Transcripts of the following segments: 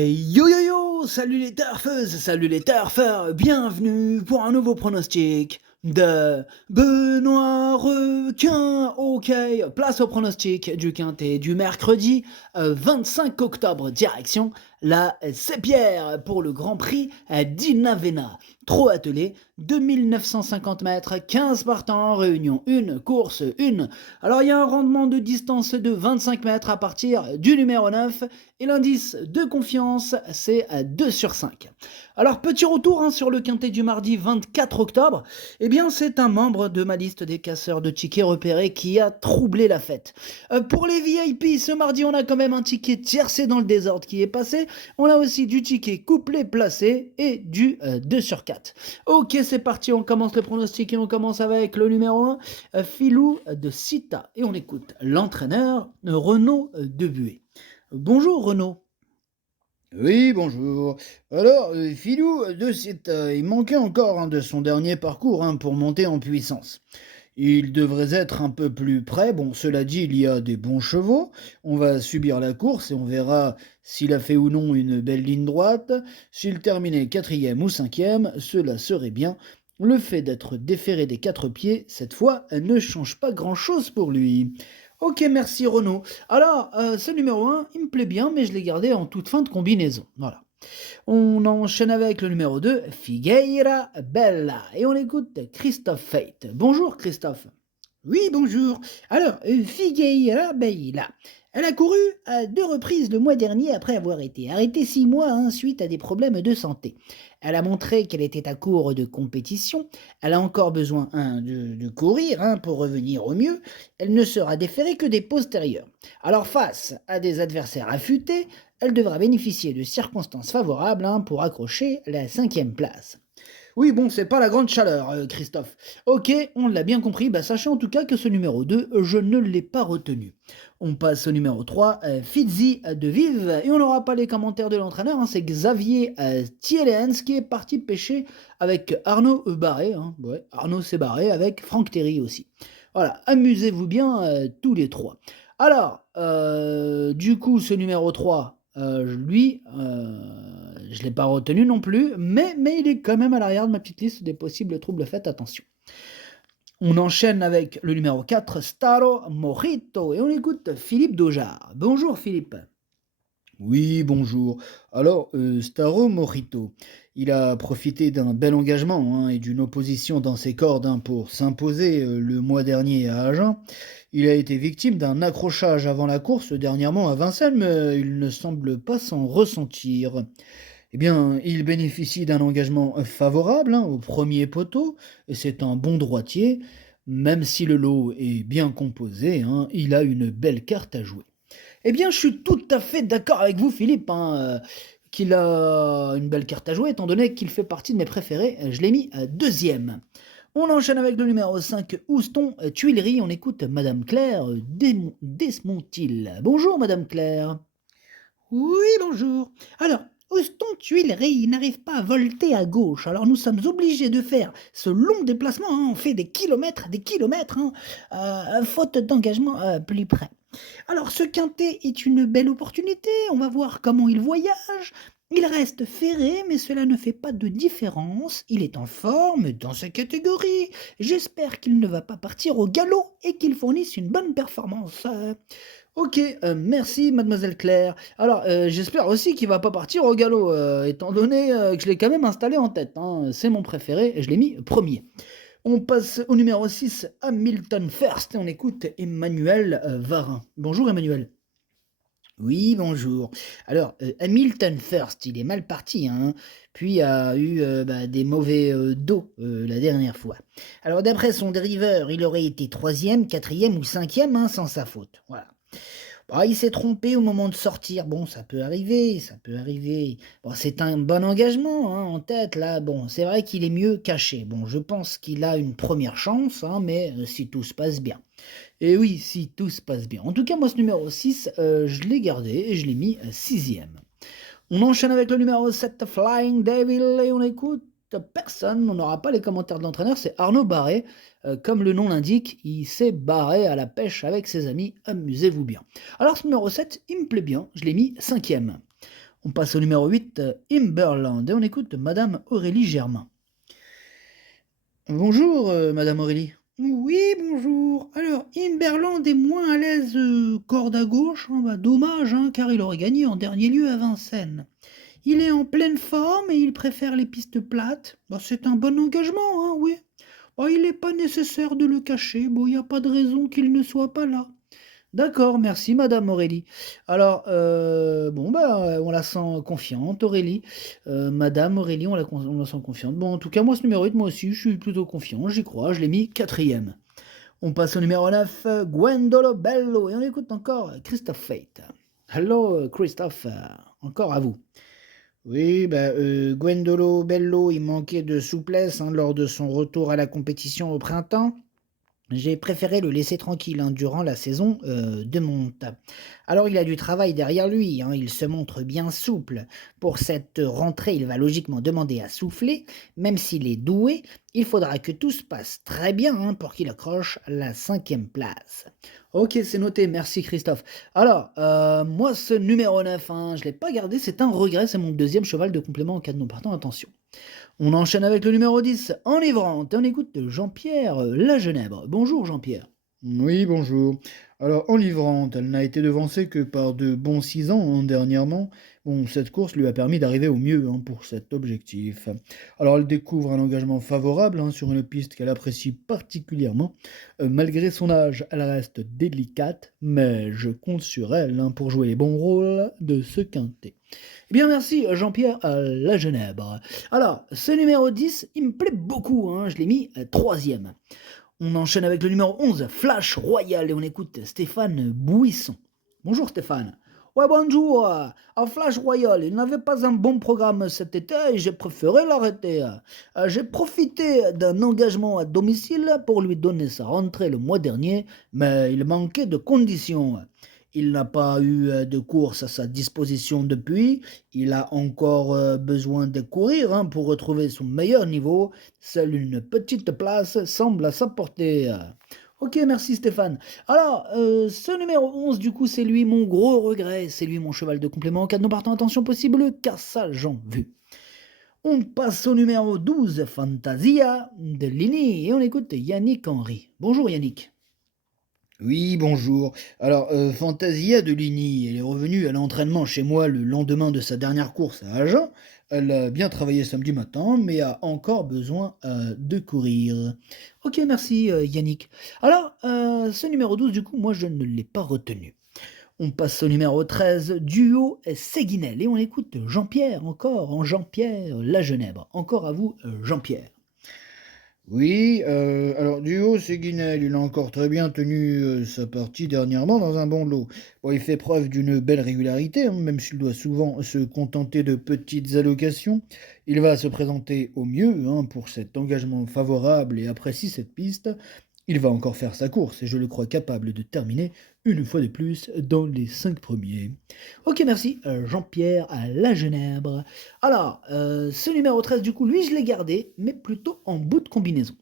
Yo yo yo, salut les turfeuses, salut les turfeurs, bienvenue pour un nouveau pronostic de Benoît Requin. Ok, place au pronostic du quintet du mercredi 25 octobre, direction la Sépierre pour le Grand Prix d'Inavena. Trop attelé, 2950 mètres, 15 partants, réunion 1, course 1. Alors il y a un rendement de distance de 25 mètres à partir du numéro 9 et l'indice de confiance c'est 2 sur 5. Alors petit retour sur le quintet du mardi 24 octobre, eh bien c'est un membre de ma liste des casseurs de tickets repérés qui a troublé la fête. Pour les VIP, ce mardi on a quand même un ticket tiercé dans le désordre qui est passé, on a aussi du ticket couplé placé et du 2 sur 4. Ok, c'est parti, on commence le pronostic et on commence avec le numéro 1, Filou de Cita. Et on écoute l'entraîneur Renaud Debuet. Bonjour Renaud. Oui, bonjour. Alors, Filou de Cita, il manquait encore de son dernier parcours pour monter en puissance. Il devrait être un peu plus près. Bon, cela dit, il y a des bons chevaux. On va subir la course et on verra s'il a fait ou non une belle ligne droite. S'il terminait quatrième ou cinquième, cela serait bien. Le fait d'être déféré des quatre pieds, cette fois, ne change pas grand-chose pour lui. Ok, merci Renaud. Alors, ce numéro 1, il me plaît bien, mais je l'ai gardé en toute fin de combinaison. Voilà. On enchaîne avec le numéro 2, Figueira Bella. Et on écoute Christophe Fate. Bonjour Christophe. Oui, bonjour. Alors, Figueira Bella. Elle a couru à 2 reprises le mois dernier après avoir été arrêtée 6 mois suite à des problèmes de santé. Elle a montré qu'elle était à court de compétition. Elle a encore besoin de courir pour revenir au mieux. Elle ne sera déférée que des postérieurs. Alors, face à des adversaires affûtés, elle devra bénéficier de circonstances favorables pour accrocher la 5e place. Oui, bon, c'est pas la grande chaleur, Christophe. Ok, on l'a bien compris, sachez en tout cas que ce numéro 2, je ne l'ai pas retenu. On passe au numéro 3, Fizzy de Vive, et on n'aura pas les commentaires de l'entraîneur, c'est Xavier Thielens qui est parti pêcher avec Arnaud Barré, ouais, Arnaud s'est barré avec Franck Terry aussi. Voilà, amusez-vous bien tous les trois. Alors, du coup, ce numéro 3, lui, je ne l'ai pas retenu non plus, mais il est quand même à l'arrière de ma petite liste des possibles troubles, faites attention. On enchaîne avec le numéro 4, Staro Mojito, et on écoute Philippe Dojard. Bonjour Philippe. Oui, bonjour. Alors, Staro Morito, il a profité d'un bel engagement et d'une opposition dans ses cordes pour s'imposer le mois dernier à Agen. Il a été victime d'un accrochage avant la course dernièrement à Vincennes, mais il ne semble pas s'en ressentir. Eh bien, il bénéficie d'un engagement favorable au premier poteau, et c'est un bon droitier. Même si le lot est bien composé, il a une belle carte à jouer. Eh bien, je suis tout à fait d'accord avec vous, Philippe, qu'il a une belle carte à jouer, étant donné qu'il fait partie de mes préférés. Je l'ai mis deuxième. On enchaîne avec le numéro 5, Houston Tuileries. On écoute Madame Claire Desmontil. Bonjour, Madame Claire. Oui, bonjour. Alors, Houston Tuileries n'arrive pas à volter à gauche, alors nous sommes obligés de faire ce long déplacement. On fait des kilomètres, faute d'engagement plus près. Alors, ce quintet est une belle opportunité. On va voir comment il voyage. Il reste ferré, mais cela ne fait pas de différence. Il est en forme dans sa catégorie. J'espère qu'il ne va pas partir au galop et qu'il fournisse une bonne performance. Ok, merci Mademoiselle Claire. Alors, j'espère aussi qu'il va pas partir au galop, étant donné que je l'ai quand même installé en tête. C'est mon préféré et je l'ai mis premier. On passe au numéro 6, Hamilton First, et on écoute Emmanuel Varin. Bonjour Emmanuel. Oui, bonjour. Alors, Hamilton First, il est mal parti, puis a eu des mauvais dos la dernière fois. Alors, d'après son driveur, il aurait été troisième, quatrième ou cinquième sans sa faute. Voilà. Bah, il s'est trompé au moment de sortir. Bon, ça peut arriver, ça peut arriver. Bon, c'est un bon engagement en tête, là. Bon, c'est vrai qu'il est mieux caché. Bon, je pense qu'il a une première chance, mais si tout se passe bien. Et oui, si tout se passe bien. En tout cas, moi, ce numéro 6, je l'ai gardé et je l'ai mis sixième. On enchaîne avec le numéro 7, Flying Devil, et on écoute personne. On n'aura pas les commentaires de l'entraîneur, c'est Arnaud Barré. Comme le nom l'indique, il s'est barré à la pêche avec ses amis. Amusez-vous bien. Alors, ce numéro 7, il me plaît bien. Je l'ai mis cinquième. On passe au numéro 8, Imberland, et on écoute Madame Aurélie Germain. Bonjour, Madame Aurélie. Oui, bonjour. Alors, Imberland est moins à l'aise corde à gauche, hein, dommage, hein, car il aurait gagné en dernier lieu à Vincennes. Il est en pleine forme et il préfère les pistes plates. C'est un bon engagement, hein, oui. Il n'est pas nécessaire de le cacher, il n'y a pas de raison qu'il ne soit pas là. D'accord, merci Madame Aurélie. Alors, on la sent confiante, Aurélie. Madame Aurélie, on la sent confiante. Bon, en tout cas, moi, ce numéro 8, moi aussi, je suis plutôt confiant, j'y crois, je l'ai mis 4e. On passe au numéro 9, Gwendolo Bello, et on écoute encore Christophe Fate. Hello, Christophe, encore à vous. Oui, Gwendolo Bello, il manquait de souplesse lors de son retour à la compétition au printemps. J'ai préféré le laisser tranquille durant la saison de monte. Alors il a du travail derrière lui, il se montre bien souple. Pour cette rentrée, il va logiquement demander à souffler. Même s'il est doué, il faudra que tout se passe très bien pour qu'il accroche la 5e place. Ok, c'est noté, merci Christophe. Alors, moi ce numéro 9, je ne l'ai pas gardé, c'est un regret, c'est mon 2e cheval de complément en cas de non partant, attention. On enchaîne avec le numéro 10, Enivrante, et on écoute Jean-Pierre Lagenèbre. Bonjour Jean-Pierre. Oui, bonjour. Alors, Enivrante, elle n'a été devancée que par de bons 6 ans dernièrement. Bon, cette course lui a permis d'arriver au mieux pour cet objectif. Alors, elle découvre un engagement favorable sur une piste qu'elle apprécie particulièrement. Malgré son âge, elle reste délicate, mais je compte sur elle pour jouer les bons rôles de ce quintet. Eh bien, merci Jean-Pierre Lagenèbre. Alors, ce numéro 10, il me plaît beaucoup, je l'ai mis 3e. On enchaîne avec le numéro 11, Flash Royal, et on écoute Stéphane Bouisson. Bonjour Stéphane. Ouais, bonjour. À Flash Royal, il n'avait pas un bon programme cet été et j'ai préféré l'arrêter. J'ai profité d'un engagement à domicile pour lui donner sa rentrée le mois dernier, mais il manquait de conditions. Il n'a pas eu de course à sa disposition depuis. Il a encore besoin de courir pour retrouver son meilleur niveau. Seule une petite place semble à sa portée. Ok, merci Stéphane. Alors, ce numéro 11, du coup, c'est lui mon gros regret. C'est lui mon cheval de complément en cas de non partant. Attention possible, car ça, j'en veux. On passe au numéro 12, Fantasia de Ligny. Et on écoute Yannick Henry. Bonjour Yannick. Oui, bonjour. Alors, Fantasia de Ligny, elle est revenue à l'entraînement chez moi le lendemain de sa dernière course à Agen. Elle a bien travaillé samedi matin, mais a encore besoin de courir. Ok, merci Yannick. Alors, ce numéro 12, du coup, moi, je ne l'ai pas retenu. On passe au numéro 13, Duo Séguinel. Et on écoute Jean-Pierre, encore en Jean-Pierre Lagenèbre. Encore à vous, Jean-Pierre. Oui, alors Duo Séguinel, il a encore très bien tenu sa partie dernièrement dans un bon lot. Bon, il fait preuve d'une belle régularité, même s'il doit souvent se contenter de petites allocations. Il va se présenter au mieux pour cet engagement favorable et apprécie cette piste. Il va encore faire sa course et je le crois capable de terminer une fois de plus dans les 5 premiers. Ok, merci Jean-Pierre à Lagenèbre. Alors, ce numéro 13, du coup, lui, je l'ai gardé, mais plutôt en bout de combinaison.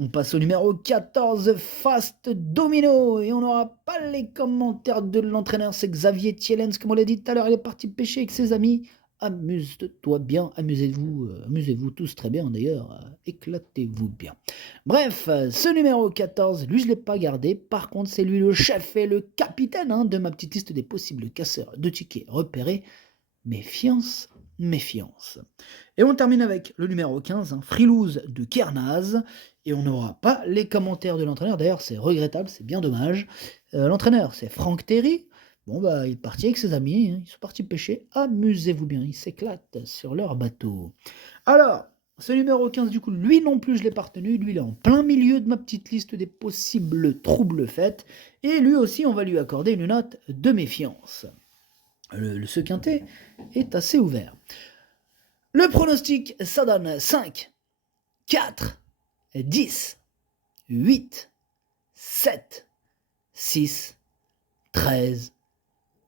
On passe au numéro 14, Fast Domino, et on n'aura pas les commentaires de l'entraîneur, c'est Xavier Thielens, comme on l'a dit tout à l'heure, il est parti pêcher avec ses amis. Amuse-toi bien, amusez-vous tous très bien d'ailleurs, éclatez-vous bien. Bref, ce numéro 14, lui je ne l'ai pas gardé, par contre c'est lui le chef et le capitaine de ma petite liste des possibles casseurs de tickets repérés. Méfiance, méfiance. Et on termine avec le numéro 15, Frilouse de Kernaz, et on n'aura pas les commentaires de l'entraîneur, d'ailleurs c'est regrettable, c'est bien dommage. L'entraîneur c'est Franck Terry. Bon, il est parti avec ses amis, ils sont partis pêcher, amusez-vous bien, ils s'éclatent sur leur bateau. Alors, ce numéro 15, du coup, lui non plus, je l'ai pas retenu, lui, il est en plein milieu de ma petite liste des possibles troubles faits, et lui aussi, on va lui accorder une note de méfiance. Ce quintet est assez ouvert. Le pronostic, ça donne 5, 4, 10, 8, 7, 6, 13,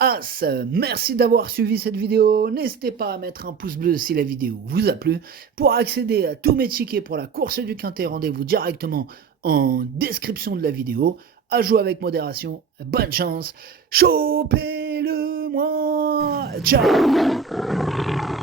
As. Merci d'avoir suivi cette vidéo, n'hésitez pas à mettre un pouce bleu si la vidéo vous a plu. Pour accéder à tous mes tickets pour la course du quintet, rendez-vous directement en description de la vidéo. À jouer avec modération, bonne chance, chopez-le moi Ciao.